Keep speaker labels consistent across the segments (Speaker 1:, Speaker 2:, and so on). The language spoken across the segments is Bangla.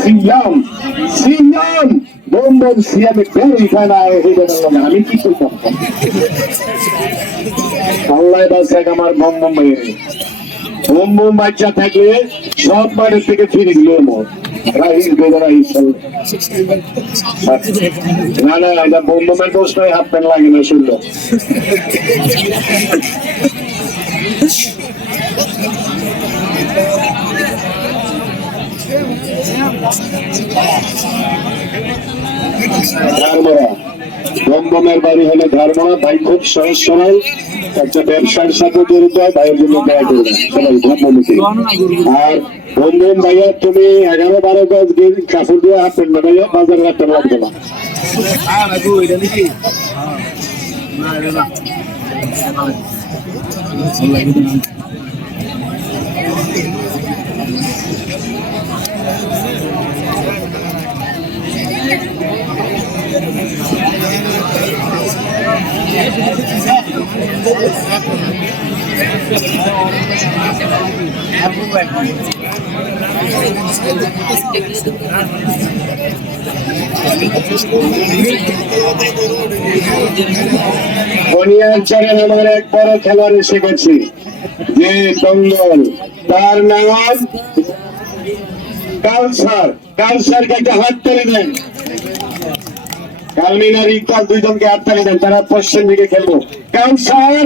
Speaker 1: সিয়াম সিয়াম। বোম সিয়ামে বেরি খেলা হয়ে গেল না আমি কি করতাম আল্লাহ বাসাক আমার বোম মেয়ে বোম বাচ্চা থাকলে সব বাড়ির থেকে ফিরে গেল মত রাহিস বেদনা হিসাবে না না, এটা বোম দোষ নয় হাত প্যান্ট লাগে না, শুনলো। ধারমরা। দমদমের বাড়ি হলো ধারমরা। ভাই খুব সহজ সরল। একটা ব্যবসার সাথে জড়িত হয়, ভাইয়ের জন্য দয়া করবে সবাই ধর্মমুখী আর বন্ধন ভাইয়া, তুমি এগারো বারো গজ গিয়ে কাপড় দিয়ে হাত পেন ভাইয়া বাজারে রাখতে লাগবে না। বনিয়াঞ্চলের আমার এক বড় খেলোয়াড় এসে গেছি যে দঙ্গল তার নাম কালসার। কালসারকে একটা হাত তুলে দেন। কালমিনার ইকবাল দুইজনকে হাত তালি দেন, তারা পশ্চিম দিকে খেলব। কাউসার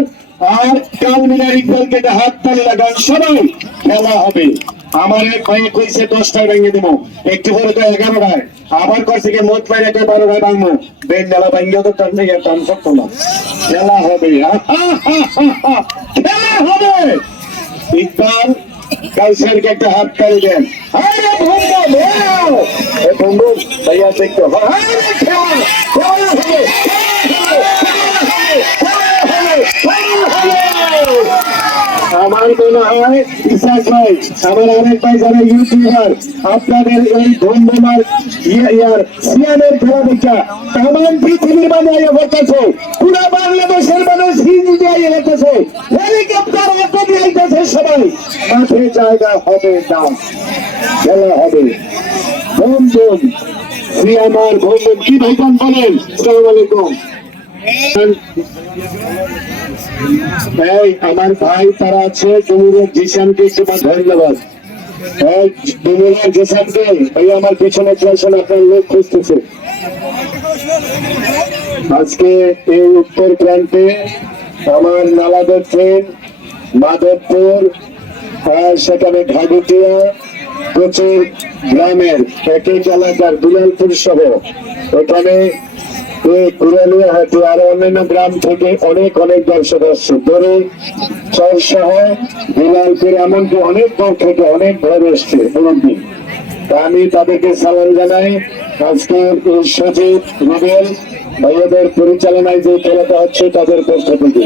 Speaker 1: আর কালমিনার ইকবালকে একটা হাত তালি লাগান। সবাই খেলা হবে। আমার এক ভাই কইছে, দশটায় ভেঙে দেবো। একটু পরে তো এগারোটায়। আবার কইছে কি মত পাই একটা বারোটায় ভাঙবো। বেন ভাঙিয়ে তো তার নেই টান করতো না। খেলা হবে। আমার মনে হয় ভাই আমার অনেক ভাই যারা ইউটিউবার আপনাদের এই ধুমধুমার ইয়ার, সিয়ানের পৃথিবীর মানে পুরা বাংলাদেশের মানুষ হিন্দি আইয়া দিয়ে সবাই মাঠে জায়গা হবে না। খেলা হবে। ভুম সিয়ামার ভুম ভুম কি বলেন? সালাম আলাইকুম আমার ভাই তারা আছে জিসানকে একটু ধন্যবাদ। জিসানকে এই আমার পিছনে আপনার লোক খুঁজতেছে। আজকে এই উত্তর প্রান্তে আমার নালাদের ট্রেন মাধবপুর, আর সেখানে ঘাগুটিয়া প্রচুর গ্রামের এক এক এলাকার দুলালপুর সহ। এখানে গ্রাম থেকে অনেক অনেক দর্শক আসছে। ধরে চর সহ বিলালপুর অনেক থেকে অনেক আমি তাদেরকে সালাম জানাই। আজকে এই সচিব রুবেল ভাইয়াদের পরিচালনায় যে খেলাটা হচ্ছে তাদের পক্ষ থেকে।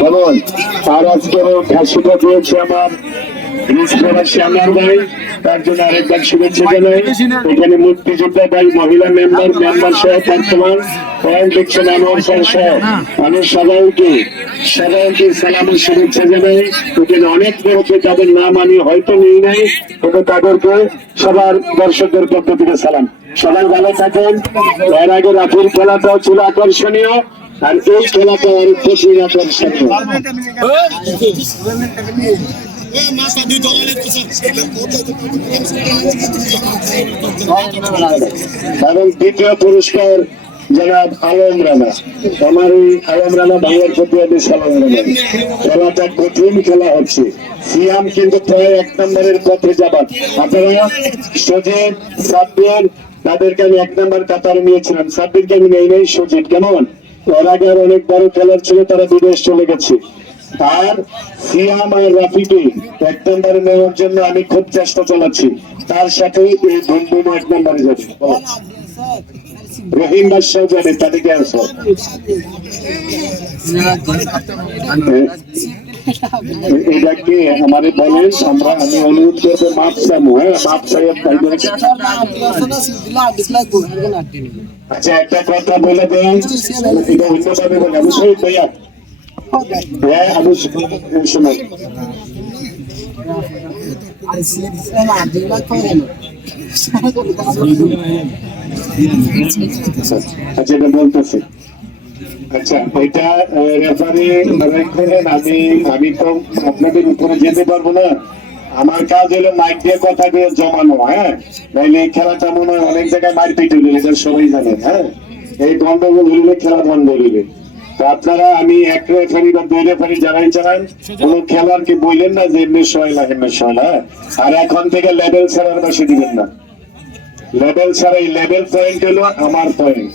Speaker 1: যেমন আর আজকের ফাঁসিটা দিয়েছে আমার তার জন্য আরেকবার শুভেচ্ছা জানাই। এখানে মুক্তিযোদ্ধা ভাই, মহিলা মেম্বার মেম্বার সহ বর্তমান পয়েন্ট দেখছেন সবাইকে সবাইকে সালামের শুভেচ্ছা জানাই। এখানে অনেক তাদের নাম আমি হয়তো নেই নাই, তবে তাদেরকে সবার দর্শকদের পক্ষ থেকে সালাম। সবাই ভালো থাকেন। এর আগে রাতের খেলাটাও ছিল আকর্ষণীয়, আর এই খেলাটা অনেক বেশি আকর্ষণীয়। দ্বিতীয় পুরস্কার জনাব আলম রানা। আমার এই আলম রানা বাংলার প্রতি আমি সালাম জানাই খেলাটা কঠিন খেলা হচ্ছে। সিয়াম কিন্তু প্রায় এক নম্বরের পথে যাবার। আপনারা সজিব, সাব্বির, তাদেরকে আমি এক নম্বর কাতারে নিয়েছিলাম। সাব্বিরকে আমি নেই নেই সজিব। কেমন? এর আগে অনেক বড় খেলার ছিল, তারা বিদেশ চলে গেছে। আর সিয়াম রাফিকে এক নম্বরে নেওয়ার জন্য আমি খুব চেষ্টা চালাচ্ছি। তার সাথে এই ধুমধুম এক নম্বরে যাবে। হ্যাঁ? আচ্ছা একটা কথা বলে দেন। আচ্ছা রেফারি আমি তো আপনাদের উপরে যেতে পারব না। আমার কাজ হলো মাইক দিয়ে কথা দিয়ে জমানো হ্যাঁ? নাইলে এই খেলাটা মনে হয় অনেক জায়গায় মারপিট হইলে এটা সবাই জানেন হ্যাঁ? এই গন্ডগোল হইলে খেলা বন্ধ হইলে আপনারা, আমি এক রেফারি বা দুই রেফারি যারাই চালান, কোন খেলার কি বললেন না যে এমনি সময় লাগে এমনি সময় না আর এখন থেকে লেভেল ছাড়ার বসে দিবেন না। লেভেল ছাড়া এই লেভেল পয়েন্ট হলো আমার পয়েন্ট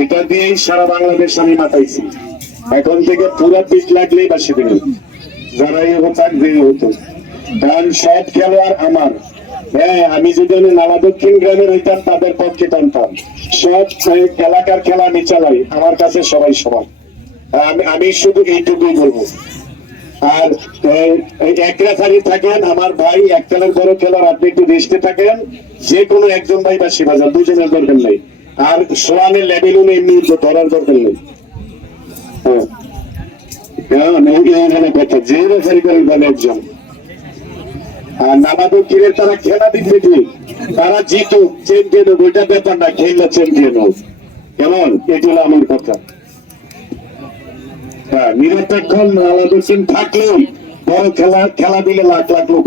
Speaker 1: এটা দিয়েই সারা বাংলাদেশ আমি মাতাইছি। এখন থেকে পুরো পিট লাগলেই বাসি দিল যারা এই হতো যে হতো। কারণ সব খেলোয়াড় আমার। হ্যাঁ আমি যদি নালা দক্ষিণ তাদের পক্ষে টানতাম। সব এলাকার খেলা আমি চালাই, আমার কাছে সবাই আমি শুধু এইটুকুই বলব। আর থাকেন, আমার ভাই এক খেলার বড় খেলার আপনি একটু রেস্টে থাকেন যে কোনো একজন ভাই বা শিবাজার দুজনের দরকার নেই। আর সোয়ানের লেভেল এমনি ধরার দরকার নেই। হ্যাঁ। এইখানে কথা, যে রেফারি করেন একজন। আর নানা দক্ষিণের তারা খেলা দিচ্ছে তারা জিতুক চ্যাম্পিয়ন হোক, ওইটা ব্যাপার না, খেললে চ্যাম্পিয়ন হোক। কেমন? এটি হলো আমার কথা। হ্যাঁ দক্ষিণ থাকলেও বড় খেলা খেলা দিলে লাখ লাখ লোক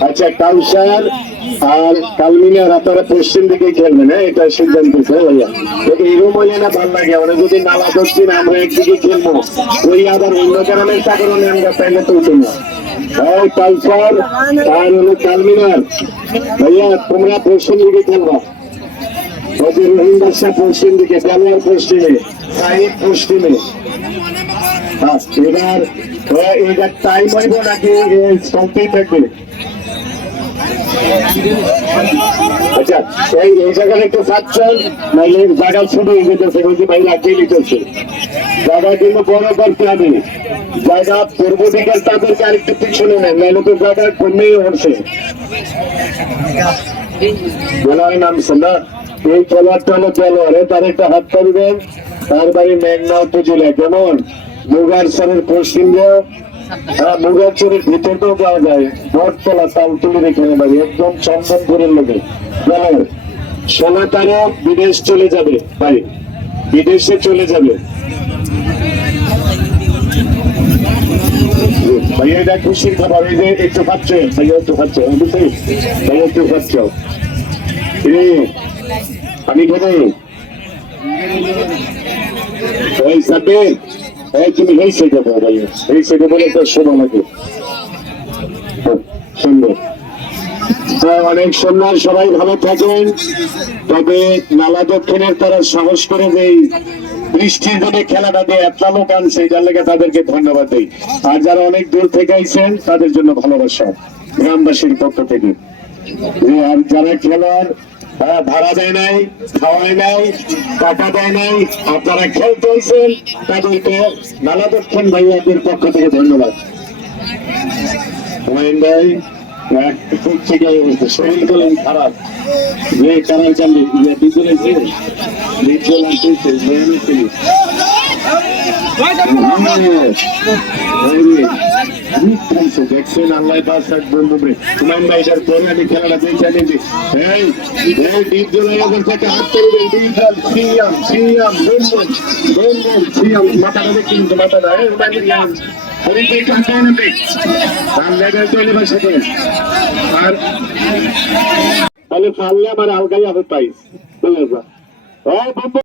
Speaker 1: আচ্ছা কাউসার আর কালমিনা আপনারা পশ্চিম দিকে খেলবেন হ্যাঁ? এটা সিদ্ধান্ত ভাইয়া। হইলে না ভালো লাগে আমরা যদি নালা দক্ষিণ আমরা একদিকে খেলব। ওই আবার অন্য কারণে কারণে আমরা তাইলে তো উঠে না। কালমিনার পশ্চিম দিকে খেলবা। যে রহিম বাদশাহ পশ্চিম দিকে হ্যাঁ, এবার টাইম হইব নাকি থাকবে? আচ্ছা এই এই জায়গাটা একটু ফাঁকছেন নাইলে জায়গা ছোট হয়ে যেতেছে বলছি ভাই রাখতেই লিখেছে জায়গা কিন্তু বড় করতে হবে জায়গা পূর্ব দিকের তাদেরকে আরেকটু পিছনে নেন নাইলে তো জায়গা কমেই হচ্ছে খেলোয়াড়ের নাম না, এই খেলোয়াড়টা হলো খেলোয়াড় তার একটা হাত করবেন তার বাড়ি মেঘনা উপজেলা কেমন মুগারসরের পশ্চিম হ্যাঁ মুগারচরের ভিতরটাও পাওয়া যায়। বটতলা তালতুলির এখানে বাড়ি একদম চন্দনপুরের লোকে খেলোয়াড় ষোলো তারিখ বিদেশ চলে যাবে, ভাই। বিদেশে চলে যাবে। খাচ্ছে। আমি সাব্বির। তুমি এই সাইডে বলো ভাইয়া এই সাইডে বলে তো শোনো নাকি? হ্যাঁ, সুন্দর হ্যাঁ, অনেক সুন্দর সবাই ভালো থাকেন। তবে নালা দক্ষিণের তারা সাহস করে দেই বৃষ্টির দিনে খেলাটা দিয়ে এত লোক আনছে যার লেগে তাদেরকে ধন্যবাদ দেই। আর যারা অনেক দূর থেকে আইছেন তাদের জন্য ভালোবাসা গ্রামবাসীর পক্ষ থেকে। আর যারা খেলার ভাড়া দেয় নাই, খাওয়ায় নাই, টাকা দেয় নাই। আপনারা খেলতে হয়েছেন তাদেরকে নালা দক্ষিণ ভাইয়াদের পক্ষ থেকে ধন্যবাদ। শরীর খারাপ। মিথ্যাইছে, দেখছেন আল্লাহ পাক সাত বন্ধু হুমায়ুন ভাই এটার পরে আমি খেলাটা দেখে নিয়েছি এই এই ডিপ জলাই ওদের থেকে হাত করবে ডিজিটাল সিয়াম সিয়াম বন্ধন বন্ধন সিয়াম মাথাটা দেখছি কিন্তু মাথাটা এই হুমায়ুন ভাই যে আর বসে আমার আলগাই হবে পাইস